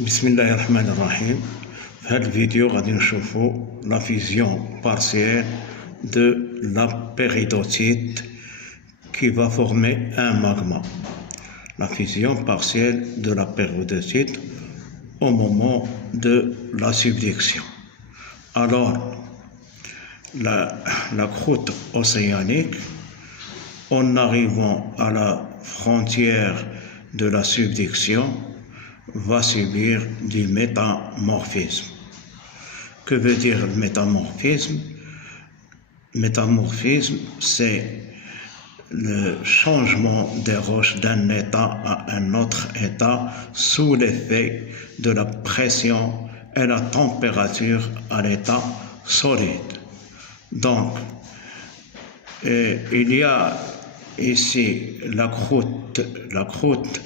بسم الله الرحمن الرحيم. في هذا الفيديو غادي نشوفوا لا فيزيون partielle de la péridotite qui va former un magma. La fusion partielle de la péridotite au moment de la subduction. Alors, la croûte océanique, en arrivant à la frontière de la subduction, va subir du métamorphisme. Que veut dire le métamorphisme? Métamorphisme, c'est le changement des roches d'un état à un autre état sous l'effet de la pression et la température à l'état solide. Donc, il y a ici la croûte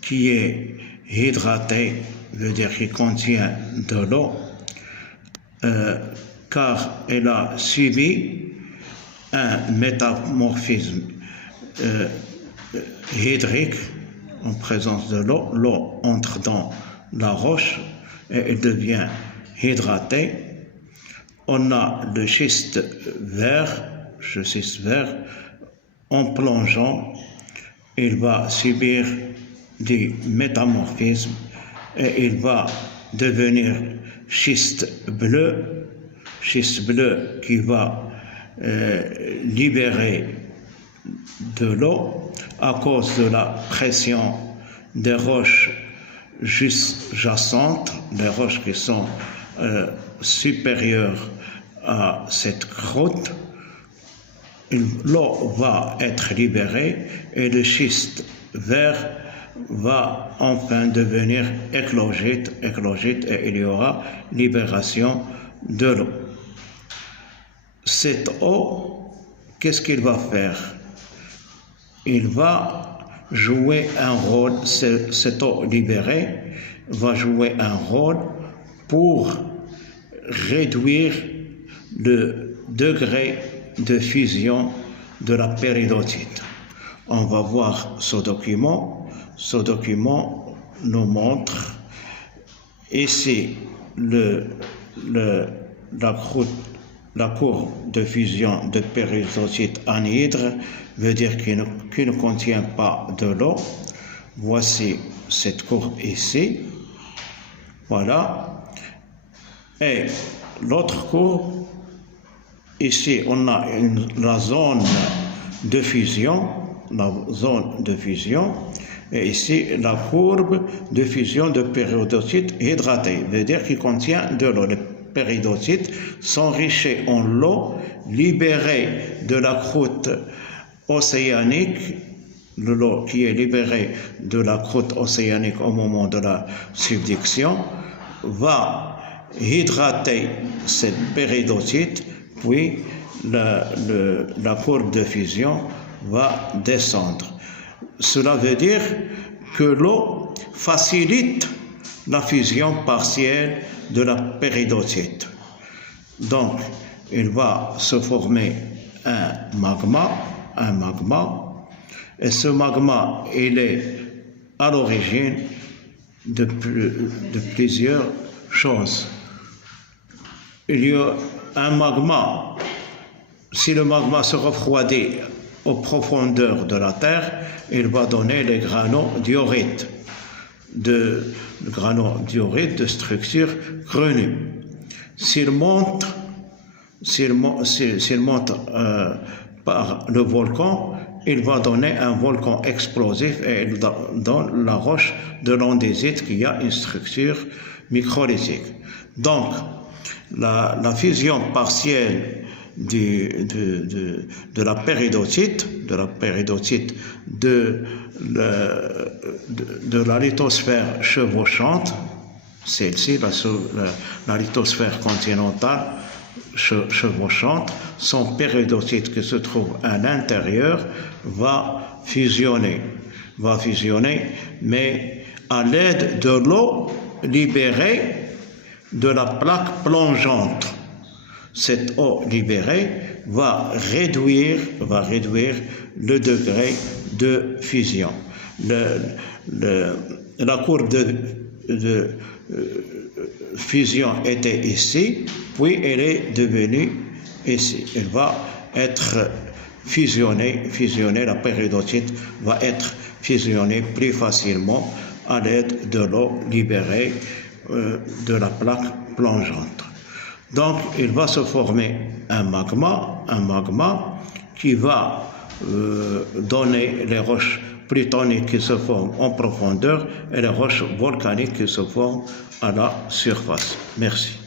qui est hydratée, veut dire qui contient de l'eau, car elle a subi un métamorphisme hydrique en présence de l'eau. L'eau entre dans la roche et elle devient hydratée. On a le schiste vert, en plongeant, il va subir du métamorphisme et il va devenir schiste bleu qui va libérer de l'eau à cause de la pression des roches jacentes, les roches qui sont supérieures à cette croûte. L'eau va être libérée et le schiste vert va enfin devenir éclogite et il y aura libération de l'eau. Cette eau, qu'est-ce qu'il va faire? Il va jouer un rôle, cette eau libérée va jouer un rôle pour réduire le degré de fusion de la péridotite. On va voir ce document. Ce document nous montre ici la courbe de fusion de péridotite anhydre, veut dire qu'il ne contient pas de l'eau. Voici cette courbe ici. Voilà. Et l'autre courbe, ici on a la zone de fusion, et ici la courbe de fusion de péridotite hydratée, veut dire qu'il contient de l'eau. Les péridotites s'enrichissent en l'eau libérée de la croûte océanique, l'eau qui est libérée de la croûte océanique au moment de la subduction va hydrater cette péridotite, puis la courbe de fusion va descendre. Cela veut dire que l'eau facilite la fusion partielle de la péridotite. Donc, il va se former un magma, et ce magma, il est à l'origine de plusieurs choses. Il y a un magma, si le magma se refroidit aux profondeurs de la Terre, il va donner les granaux diorites de structure grenue. S'il monte par le volcan, il va donner un volcan explosif et il donne la roche de l'andésite qui a une structure microlithique. Donc, la fusion partielle de la péridotite de la lithosphère chevauchante, celle-ci, la lithosphère continentale chevauchante, son péridotite qui se trouve à l'intérieur va fusionner, mais à l'aide de l'eau libérée de la plaque plongeante. Cette eau libérée va réduire le degré de fusion. La courbe fusion était ici, puis elle est devenue ici. Elle va être fusionnée, la périodocite va être fusionnée plus facilement à l'aide de l'eau libérée de la plaque plongeante. Donc, il va se former un magma qui va donner les roches plutoniques qui se forment en profondeur et les roches volcaniques qui se forment à la surface. Merci.